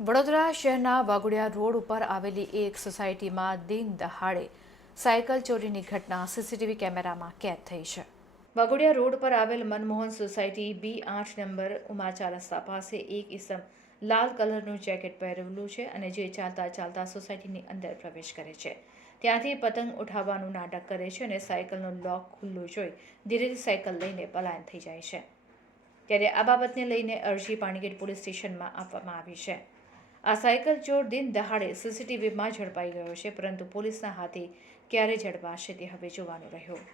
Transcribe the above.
વડોદરા શહેરના વાઘોડિયા રોડ ઉપર આવેલી એક સોસાયટીમાં દિન દહાડે સાયકલ ચોરીની ઘટના સીસીટીવી કેમેરામાં કેદ થઈ છે. વાઘોડિયા રોડ પર આવેલ મનમોહન સોસાયટી બી આઠ નંબર ઉમાચા રસ્તા પાસે એક ઇસમ લાલ કલરનું જેકેટ પહેરેલું છે અને જે ચાલતા ચાલતા સોસાયટીની અંદર પ્રવેશ કરે છે. ત્યાંથી પતંગ ઉઠાવવાનું નાટક કરે છે અને સાયકલનો લોક ખુલ્લો જોઈ ધીરેથી સાયકલ લઈને પલાયન થઈ જાય છે. ત્યારે આ બાબતને લઈને અરજી પાણીગેટ પોલીસ સ્ટેશનમાં આપવામાં આવી છે. આ સાયકલ ચોર દિન દહાડે સીસીટીવીમાં ઝડપાઈ ગયો છે, પરંતુ પોલીસના હાથે ક્યારે ઝડપાશે તે હવે જોવાનું રહ્યું.